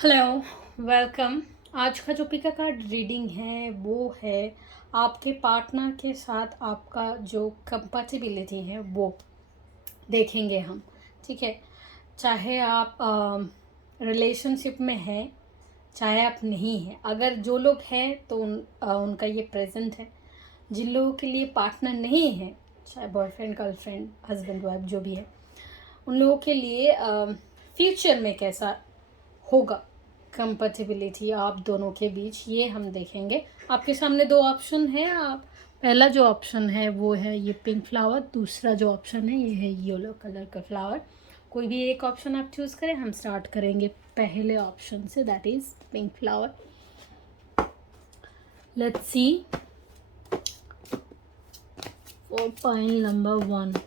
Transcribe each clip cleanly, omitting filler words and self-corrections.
Hello, welcome. आज का जो पिका कार्ड रीडिंग है वो है आपके पार्टनर के साथ आपका जो कंपैटिबिलिटी है वो देखेंगे हम। ठीक है, चाहे आप रिलेशनशिप में हैं, चाहे आप नहीं हैं। अगर जो लोग हैं तो उनका ये प्रेजेंट है। जिन लोगों के लिए पार्टनर नहीं है, चाहे बॉयफ्रेंड गर्लफ्रेंड हस्बैंड वाइफ जो भी है, उन लोगों के लिए फ्यूचर में कैसा होगा कंपैटिबिलिटी आप दोनों के बीच, ये हम देखेंगे। आपके सामने दो ऑप्शन है। आप पहला जो ऑप्शन है वो है ये पिंक फ्लावर, दूसरा जो ऑप्शन है ये है येलो कलर का फ्लावर। कोई भी एक ऑप्शन आप चूज़ करें। हम स्टार्ट करेंगे पहले ऑप्शन से, that is pink flower. Let's see for point number 1।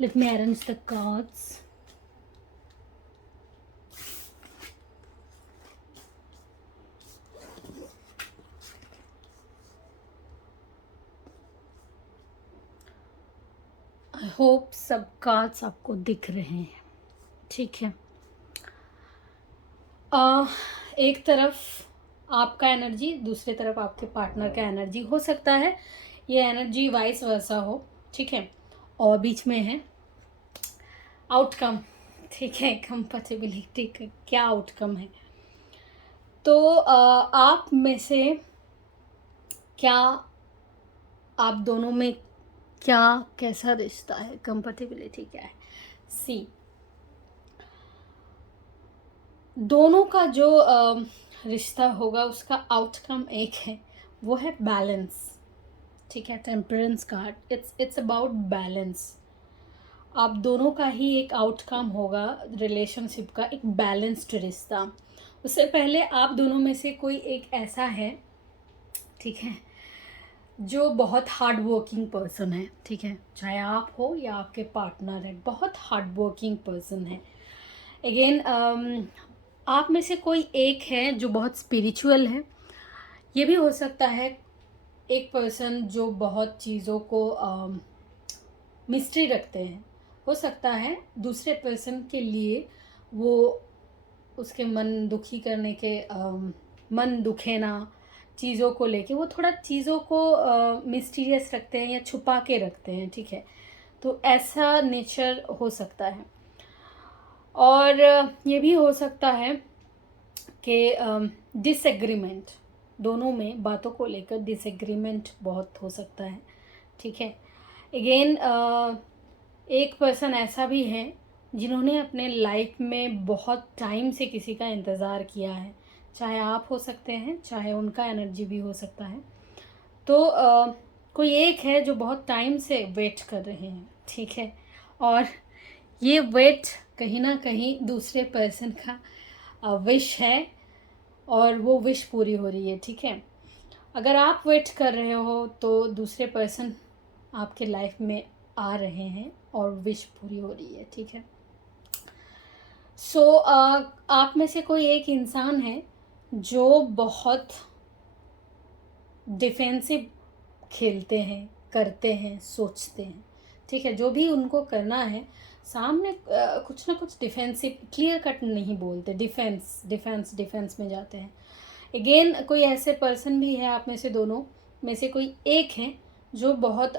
Let me arrange the cards. I hope सब कार्ड्स आपको दिख रहे हैं। ठीक है, एक तरफ आपका एनर्जी, दूसरी तरफ आपके पार्टनर का एनर्जी हो सकता है। ये एनर्जी वाइस वर्सा हो। ठीक है, और बीच में है आउटकम। ठीक है, कंपैटिबिलिटी का क्या आउटकम है। तो आप में से क्या, आप दोनों में क्या, कैसा रिश्ता है, कंपैटिबिलिटी क्या है। सी, दोनों का जो रिश्ता होगा उसका आउटकम एक है, वो है बैलेंस। ठीक है, temperance card, it's about balance. आप दोनों का ही एक आउटकम होगा रिलेशनशिप का, एक बैलेंस्ड रिश्ता। उससे पहले आप दोनों में से कोई एक ऐसा है, ठीक है, जो बहुत हार्ड वर्किंग पर्सन है। ठीक है, चाहे आप हो या आपके पार्टनर है, बहुत हार्ड वर्किंग पर्सन है। अगेन आप में से कोई एक है जो बहुत स्पिरिचुअल है। ये भी हो सकता है एक पर्सन जो बहुत चीज़ों को मिस्ट्री रखते हैं। हो सकता है दूसरे पर्सन के लिए वो उसके मन दुखी करने के मन दुखे ना, चीज़ों को लेके वो थोड़ा चीज़ों को मिस्टीरियस रखते हैं या छुपा के रखते हैं। ठीक है, तो ऐसा नेचर हो सकता है। और ये भी हो सकता है कि डिसएग्रीमेंट, दोनों में बातों को लेकर डिसएग्रीमेंट बहुत हो सकता है। ठीक है, अगेन एक पर्सन ऐसा भी है जिन्होंने अपने लाइफ में बहुत टाइम से किसी का इंतज़ार किया है। चाहे आप हो सकते हैं, चाहे उनका एनर्जी भी हो सकता है। तो कोई एक है जो बहुत टाइम से वेट कर रहे हैं। ठीक है, और ये वेट कहीं ना कहीं दूसरे पर्सन का विश है और वो विश पूरी हो रही है। ठीक है, अगर आप वेट कर रहे हो तो दूसरे पर्सन आपके लाइफ में आ रहे हैं और विश पूरी हो रही है। ठीक है, सो आप में से कोई एक इंसान है जो बहुत डिफेंसिव खेलते हैं, करते हैं, सोचते हैं। ठीक है, जो भी उनको करना है सामने कुछ ना कुछ डिफेंसिव, क्लियर कट नहीं बोलते, डिफेंस डिफेंस डिफेंस में जाते हैं। अगेन कोई ऐसे पर्सन भी है आप में से दोनों में से कोई एक है जो बहुत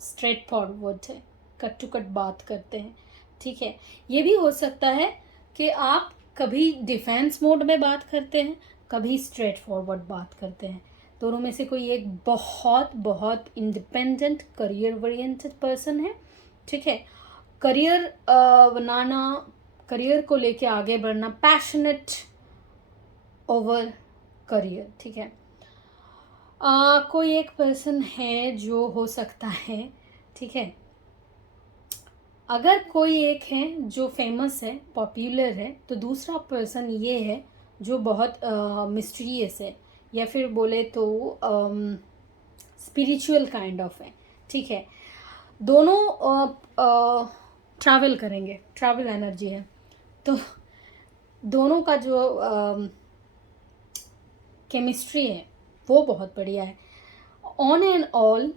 स्ट्रेट फॉरवर्ड है, कट टू कट बात करते हैं। ठीक है, ये भी हो सकता है कि आप कभी डिफेंस मोड में बात करते हैं, कभी स्ट्रेट फॉरवर्ड बात करते हैं। दोनों में से कोई एक बहुत बहुत इंडिपेंडेंट करियर ओरिएंटेड पर्सन है। ठीक है, करियर बनाना, करियर को लेके आगे बढ़ना, पैशनेट ओवर करियर। ठीक है, कोई एक पर्सन है जो हो सकता है। ठीक है, अगर कोई एक है जो फेमस है, पॉपुलर है, तो दूसरा पर्सन ये है जो बहुत मिस्टीरियस है, या फिर बोले तो स्पिरिचुअल काइंड ऑफ है, ठीक है। दोनों ट्रैवल करेंगे, ट्रैवल एनर्जी है, तो दोनों का जो केमिस्ट्री है वो बहुत बढ़िया है। ऑन एंड ऑल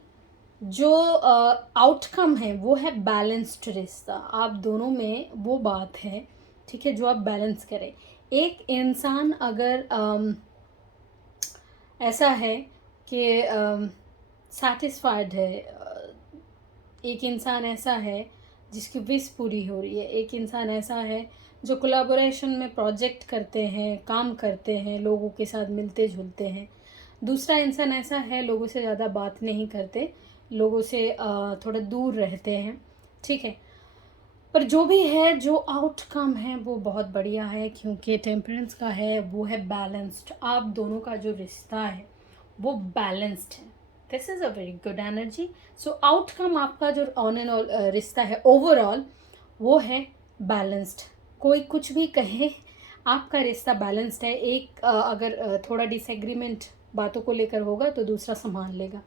जो आउटकम है वो है बैलेंस्ड रिश्ता। आप दोनों में वो बात है, ठीक है, जो आप बैलेंस करें। एक इंसान अगर ऐसा है कि सेटिस्फाइड है, एक इंसान ऐसा है जिसकी विश पूरी हो रही है, एक इंसान ऐसा है जो कोलैबोरेशन में प्रोजेक्ट करते हैं, काम करते हैं, लोगों के साथ मिलते जुलते हैं। दूसरा इंसान ऐसा है लोगों से ज़्यादा बात नहीं करते, लोगों से थोड़ा दूर रहते हैं, ठीक है। पर जो भी है, जो आउटकम है वो बहुत बढ़िया है, क्योंकि टेम्परेंस का है, वो है बैलेंस्ड। आप दोनों का जो रिश्ता है वो बैलेंस्ड है। This is a very good energy. So outcome आपका जो ऑन एंड ऑल रिश्ता है ओवरऑल वो है बैलेंस्ड। कोई कुछ भी कहे, आपका रिश्ता बैलेंस्ड है। एक अगर थोड़ा डिसएग्रीमेंट बातों को लेकर होगा तो दूसरा संभाल लेगा,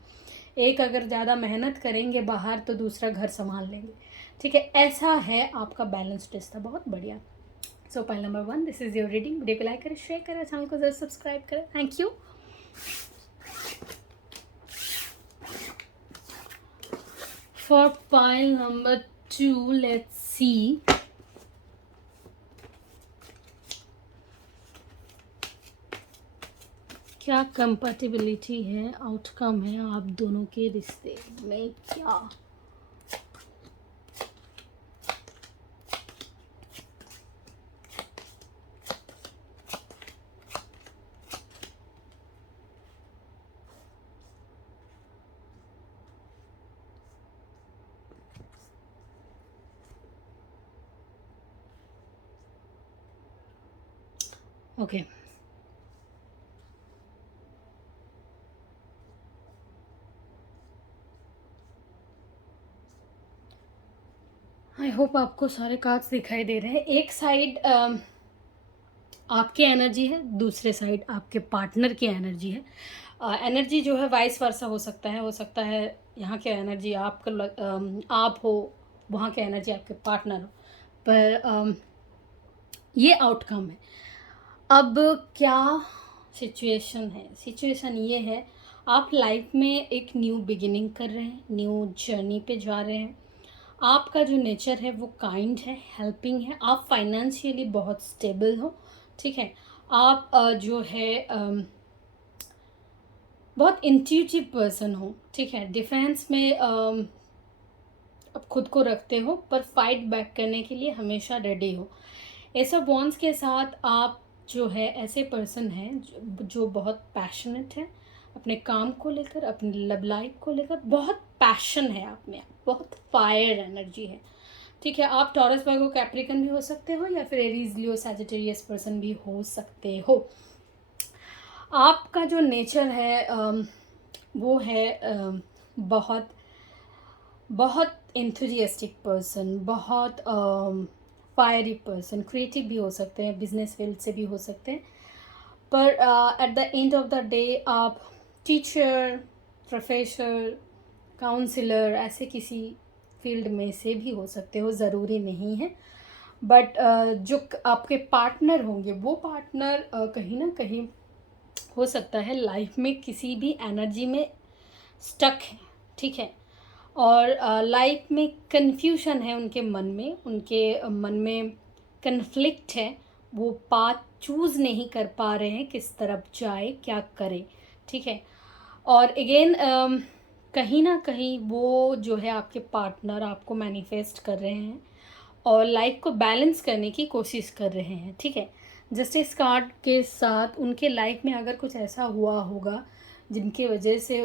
एक अगर ज़्यादा मेहनत करेंगे बाहर तो दूसरा घर संभाल लेंगे, ठीक है। ऐसा है आपका बैलेंस्ड रिश्ता, बहुत बढ़िया। So point number 1, this is your reading. Video को लाइक करें, शेयर करें, चैनल को जरूर सब्सक्राइब करें। Thank you. For pile number 2, let's see. क्या कंपैटिबिलिटी है, आउटकम है आप दोनों के रिश्ते में क्या? ओके, आई होप आपको सारे कार्ड्स दिखाई दे रहे हैं। एक साइड आपकी एनर्जी है, दूसरे साइड आपके पार्टनर की एनर्जी है। एनर्जी जो है वाइस वर्सा हो सकता है, यहाँ के एनर्जी आप हो, वहाँ के एनर्जी आपके पार्टनर हो, पर ये आउटकम है। अब क्या सिचुएशन है? सिचुएशन ये है, आप लाइफ में एक न्यू बिगिनिंग कर रहे हैं, न्यू जर्नी पे जा रहे हैं। आपका जो नेचर है वो काइंड है, हेल्पिंग है। आप फाइनेंशियली बहुत स्टेबल हो, ठीक है। आप जो है बहुत इंट्यूटिव पर्सन हो, ठीक है। डिफेंस में आप खुद को रखते हो, पर फाइट बैक करने के लिए हमेशा रेडी हो। एस ऑफ वॉन्ड्स के साथ आप जो है ऐसे पर्सन हैं जो बहुत पैशनेट है अपने काम को लेकर, अपनी लव लाइफ को लेकर। बहुत पैशन है आप में, बहुत फायर एनर्जी है, ठीक है। आप टॉरस वर्गो कैप्रिकन भी हो सकते हो, या फिर एरीज लियो सैजिटेरियस पर्सन भी हो सकते हो। आपका जो नेचर है वो है बहुत बहुत एंथुजियास्टिक पर्सन, बहुत फायरी पर्सन। क्रिएटिव भी हो सकते हैं, बिजनेस फील्ड से भी हो सकते हैं, पर at the end of the day आप टीचर, प्रोफेसर, काउंसलर, ऐसे किसी फील्ड में से भी हो सकते हो, ज़रूरी नहीं है। बट जो आपके पार्टनर होंगे वो पार्टनर कहीं ना कहीं हो सकता है लाइफ में किसी भी एनर्जी में स्टक है, ठीक है। और लाइफ में कन्फ्यूजन है उनके मन में कन्फ्लिक्ट है। वो पाथ चूज़ नहीं कर पा रहे हैं, किस तरफ जाए, क्या करे, ठीक है। और अगेन कहीं ना कहीं वो जो है आपके पार्टनर आपको मैनिफेस्ट कर रहे हैं और लाइफ को बैलेंस करने की कोशिश कर रहे हैं, ठीक है। जस्टिस कार्ड के साथ उनके लाइफ में अगर कुछ ऐसा हुआ होगा जिनकी वजह से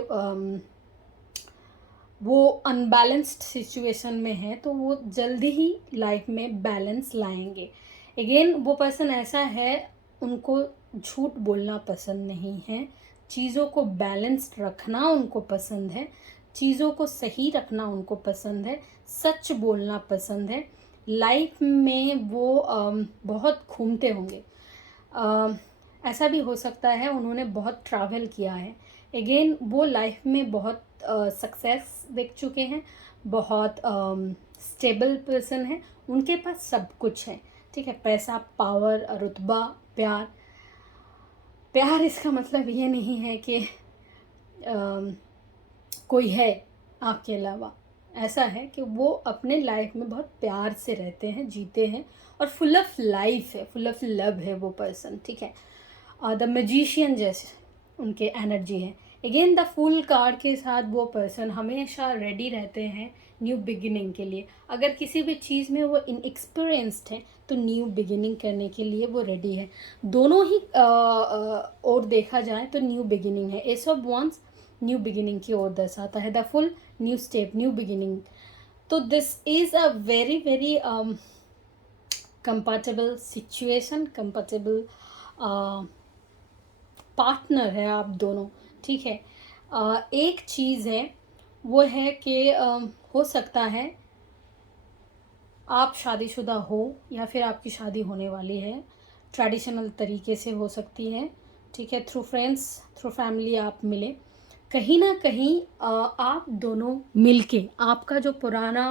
वो अनबैलेंस्ड सिचुएशन में है, तो वो जल्दी ही लाइफ में बैलेंस लाएंगे। अगेन वो पर्सन ऐसा है, उनको झूठ बोलना पसंद नहीं है, चीज़ों को बैलेंस्ड रखना उनको पसंद है, चीज़ों को सही रखना उनको पसंद है, सच बोलना पसंद है। लाइफ में वो बहुत घूमते होंगे, ऐसा भी हो सकता है उन्होंने बहुत ट्रैवल किया है। अगेन वो लाइफ में बहुत सक्सेस देख चुके हैं, बहुत स्टेबल पर्सन है, उनके पास सब कुछ है, ठीक है, पैसा, पावर, रुतबा, प्यार। प्यार इसका मतलब ये नहीं है कि कोई है आपके अलावा। ऐसा है कि वो अपने लाइफ में बहुत प्यार से रहते हैं, जीते हैं, और फुल ऑफ लाइफ है, फुल ऑफ लव है वो पर्सन, ठीक है। द मैजिशियन जैसे उनके एनर्जी है। अगेन द फूल कार्ड के साथ वो पर्सन हमेशा रेडी रहते हैं न्यू बिगिनिंग के लिए। अगर किसी भी चीज़ में वो इनएक्सपीरियंस्ड है तो न्यू बिगिनिंग करने के लिए वो रेडी है। दोनों ही और देखा जाए तो न्यू बिगिनिंग है। Ace of wands new beginning की ओर दर्शाता है। The full new step, new beginning. तो this is a very very compatible situation, compatible partner है आप दोनों, ठीक है। एक चीज़ है वो है कि हो सकता है आप शादीशुदा हो या फिर आपकी शादी होने वाली है, ट्रेडिशनल तरीके से हो सकती है, ठीक है, थ्रू फ्रेंड्स, थ्रू फैमिली आप मिले। कहीं ना कहीं आप दोनों मिलके आपका जो पुराना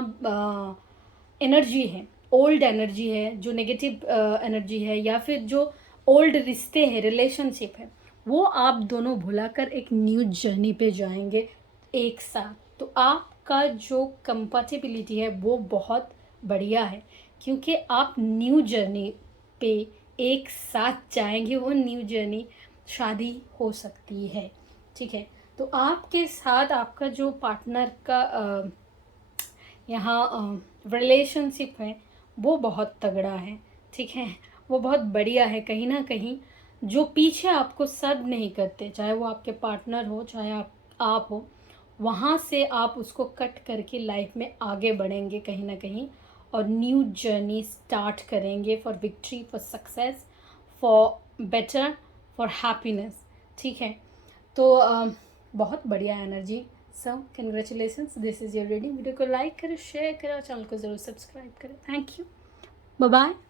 एनर्जी है, ओल्ड एनर्जी है, जो नेगेटिव एनर्जी है, या फिर जो ओल्ड रिश्ते हैं, रिलेशनशिप है, वो आप दोनों भुलाकर एक न्यू जर्नी पे जाएंगे एक साथ। तो आपका जो कंपैटिबिलिटी है वो बहुत बढ़िया है, क्योंकि आप न्यू जर्नी पे एक साथ जाएंगे। वो न्यू जर्नी शादी हो सकती है, ठीक है। तो आपके साथ आपका जो पार्टनर का यहाँ रिलेशनशिप है वो बहुत तगड़ा है, ठीक है, वो बहुत बढ़िया है। कहीं ना कहीं जो पीछे आपको सर्व नहीं करते, चाहे वो आपके पार्टनर हो, चाहे आप हो, वहाँ से आप उसको कट करके लाइफ में आगे बढ़ेंगे कहीं ना कहीं, और न्यू जर्नी स्टार्ट करेंगे for victory, for success, for better, for happiness, ठीक है। तो बहुत बढ़िया energy. So congratulations, this is your reading. Video को लाइक करें, शेयर करें और चैनल को ज़रूर सब्सक्राइब करें। Thank you, bye bye.